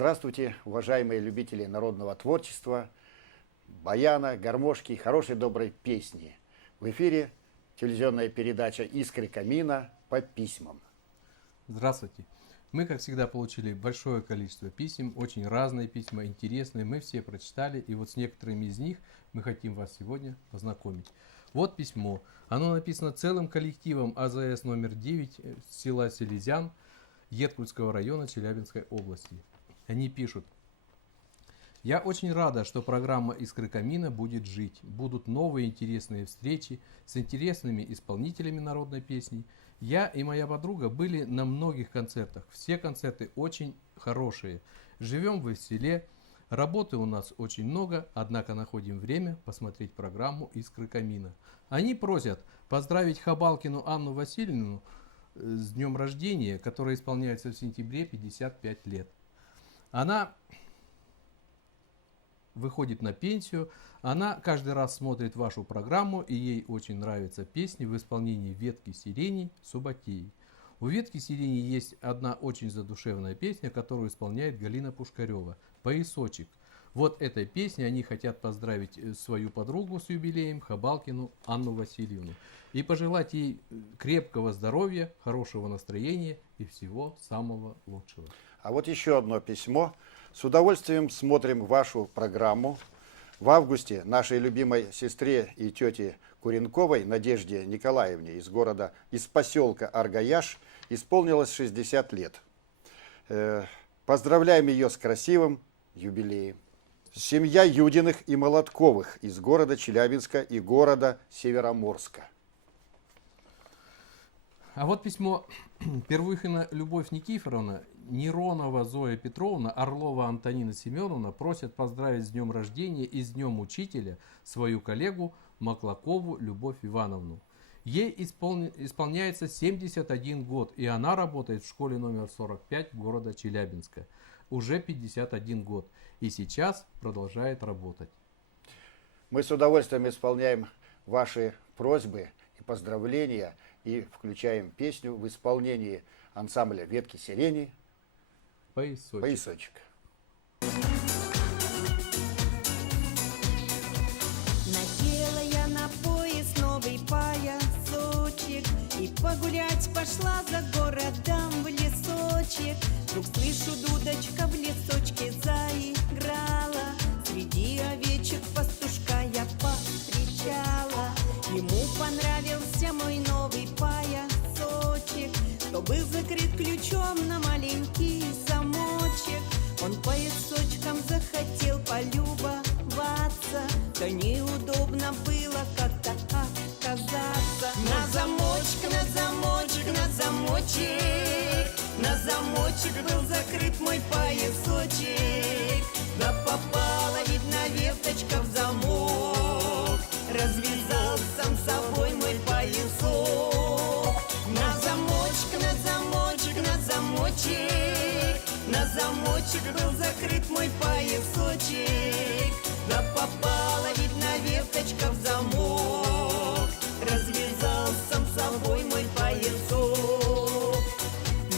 Здравствуйте, уважаемые любители народного творчества, баяна, гармошки и хорошей доброй песни. В эфире телевизионная передача «Искры камина» по письмам. Здравствуйте. Мы, как всегда, получили большое количество писем, очень разные письма, интересные. Мы все прочитали, и вот с некоторыми из них мы хотим вас сегодня познакомить. Вот письмо. Оно написано целым коллективом АЗС номер 9 села Селезян Едкутского района Челябинской области. Они пишут: «Я очень рада, что программа «Искры камина» будет жить. Будут новые интересные встречи с интересными исполнителями народной песни. Я и моя подруга были на многих концертах. Все концерты очень хорошие. Живем в селе. Работы у нас очень много, однако находим время посмотреть программу «Искры камина». Они просят поздравить Хабалкину Анну Васильевну с днем рождения, который исполняется в сентябре 55 лет. Она выходит на пенсию, она каждый раз смотрит вашу программу, и ей очень нравятся песни в исполнении Ветки Сирени Субботеи. У Ветки Сирени есть одна очень задушевная песня, которую исполняет Галина Пушкарева «Поясочек». Вот этой песней они хотят поздравить свою подругу с юбилеем, Хабалкину Анну Васильевну, и пожелать ей крепкого здоровья, хорошего настроения и всего самого лучшего. А вот еще одно письмо. С удовольствием смотрим вашу программу. В августе нашей любимой сестре и тете Куренковой Надежде Николаевне из поселка Аргаяш исполнилось 60 лет. Поздравляем ее с красивым юбилеем. Семья Юдиных и Молотковых из города Челябинска и города Североморска. А вот письмо. Первухина Любовь Никифоровна, Неронова Зоя Петровна, Орлова Антонина Семеновна просят поздравить с днем рождения и с днем учителя свою коллегу Маклакову Любовь Ивановну. Ей исполняется 71 год, и она работает в школе номер 45 города Челябинска. Уже 51 год, и сейчас продолжает работать. Мы с удовольствием исполняем ваши просьбы и поздравления и включаем песню в исполнении ансамбля «Ветки Сирени» «Поясочек». Надела я на пояс новый поясочек и погулять пошла за городом в лесочек. Вдруг слышу, дудочка в лесочке заиграла. Среди овечек пастушка я повстречала. Ему понравился мой новый поясочек, что был закрыт ключом на маленький замочек. Он поясочком захотел полюбоваться, да неудобно было как-то оказаться. На замочек, на замочек, на замочек, на замочек был закрыт мой поясочек. Да попала, видно, веточка в замок, развязал сам собой мой поясок. На замочек, на замочек, на замочек, на замочек был закрыт мой поясочек. Да попала, видно, веточка в замок, развязал сам собой мой поясок.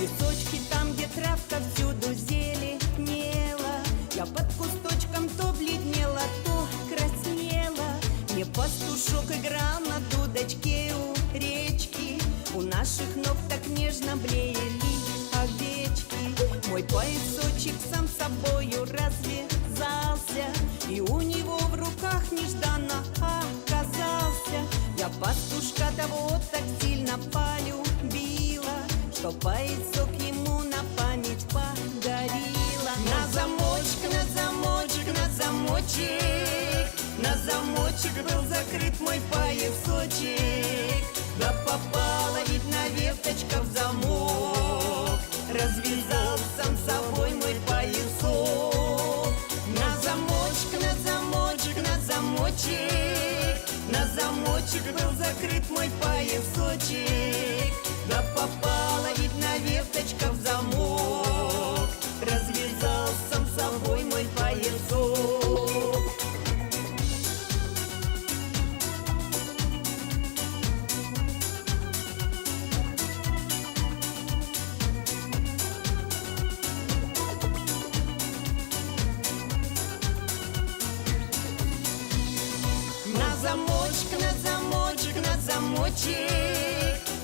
Лесочки там, где травка всюду зеленела, я под кусточком то бледнела, то краснела. Мне пастушок играл на дудочке у речки, у наших ног так нежно блеяли овечки. Мой поясочек сам собою развязался, и у него в руках нежданно оказался. Я пастушка того так сильно полюбила, что поясок ему на память подарила. На замочек, на замочек, на замочек, на замочек был закрыт мой поясочек. Да попала, видно, веточка в замок, развязал сам собой мой поясок. На замочек, на замочек, на замочек, на замочек был закрыт мой поясочек. Да попала, видно, веточка в замок, развязал сам собой мой поясок.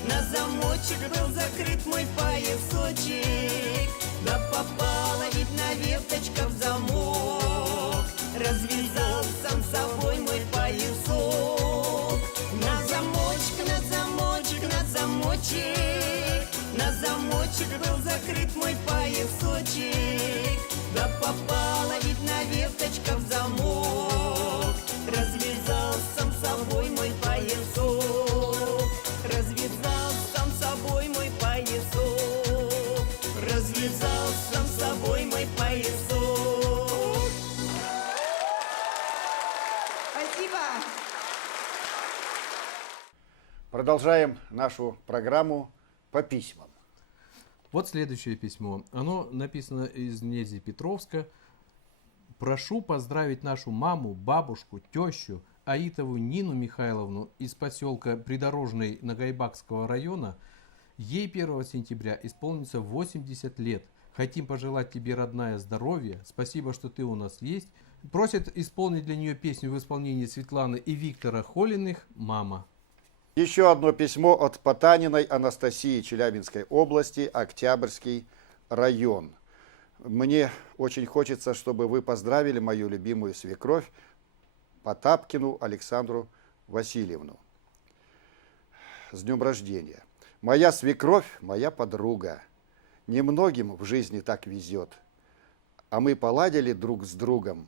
на замочек был закрыт мой поясочек. Да попала, видно, веточка в замок, развязал сам собой мой поясок. На замочек, на замочек, на замочек, на замочек был закрыт мой поясочек. Да попала, видно, веточка в замок, развязал сам собой мой поясок, развязал сам собой мой поясок, развязал сам собой мой поясок. Спасибо. Продолжаем нашу программу по письмам. Вот следующее письмо. Оно написано из Нязепетровска. Прошу поздравить нашу маму, бабушку, тещу Аитову Нину Михайловну из поселка Придорожный Нагайбакского района. Ей 1 сентября исполнится 80 лет. Хотим пожелать тебе, родная, здоровья. Спасибо, что ты у нас есть. Просят исполнить для нее песню в исполнении Светланы и Виктора Холиных «Мама». Еще одно письмо от Потаниной Анастасии, Челябинской области, Октябрьский район. Мне очень хочется, чтобы вы поздравили мою любимую свекровь Потапкину Александру Васильевну с днем рождения. Моя свекровь, моя подруга. Немногим в жизни так везет. А мы поладили друг с другом.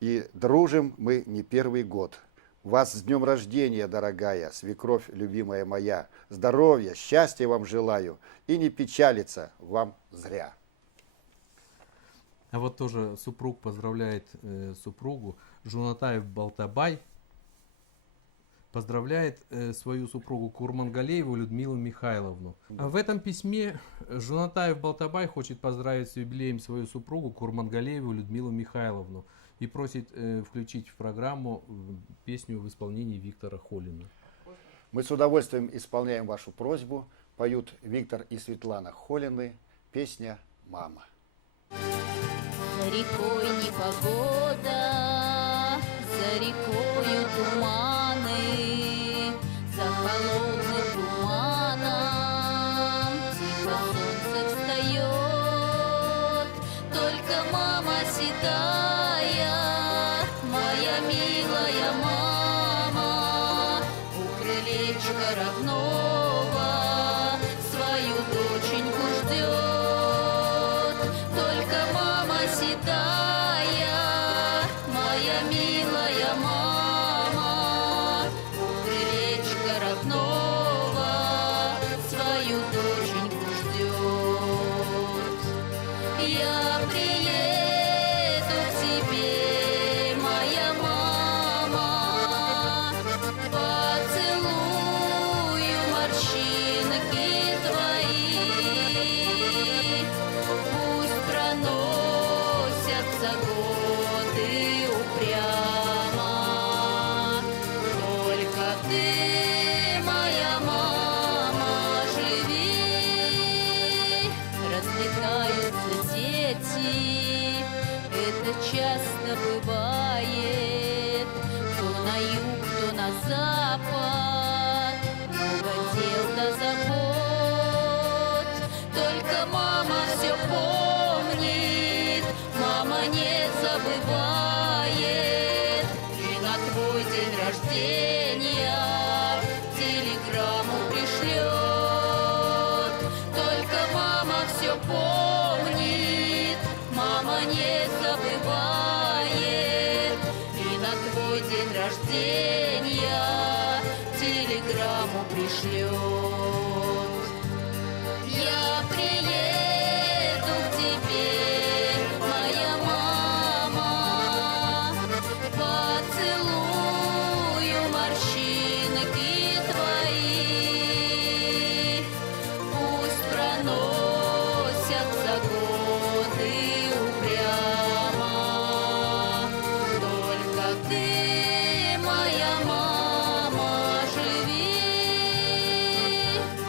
И дружим мы не первый год. Вас с днем рождения, дорогая, свекровь любимая моя. Здоровья, счастья вам желаю. И не печалиться вам зря. А вот тоже супруг поздравляет супругу. Жунатаев Балтабай поздравляет свою супругу Курмангалееву Людмилу Михайловну. А в этом письме Жунатаев Балтабай хочет поздравить с юбилеем свою супругу Курмангалееву Людмилу Михайловну и просит включить в программу песню в исполнении Виктора Холина. Мы с удовольствием исполняем вашу просьбу. Поют Виктор и Светлана Холины. Песня «Мама». За рекой непогода, за рекою туманы, за холодным туманом тихо солнце встает. Только мама седая, моя милая мама, у крылечка родного свою доченьку ждет. Только мама седая, моя милая мама, у крылечка родного свою доченьку ждет. Я приеду к тебе, моя мама, поцелую морщинки твои. Пусть проносятся годы упрямо, только ты, моя мама, живи. Разлетаются дети, это часто бывает, кто на юг, кто на запад, много дел да забот. Только мама все помнит, мама не забывает, и на твой день рождения телеграмму пришлет. Только мама все помнит, мама не забывает, и на твой день рождения телеграмму пришлет. Я приеду к тебе, моя мама, поцелую морщинки твои. Пусть проносятся годы упрямо, только ты, моя мама, живи.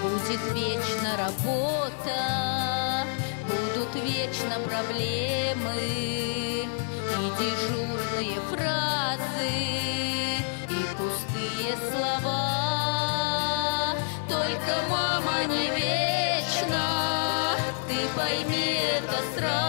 Будет вечно работа, будут вечно проблемы, и дежурные фразы, и пустые слова. пойми это сразу.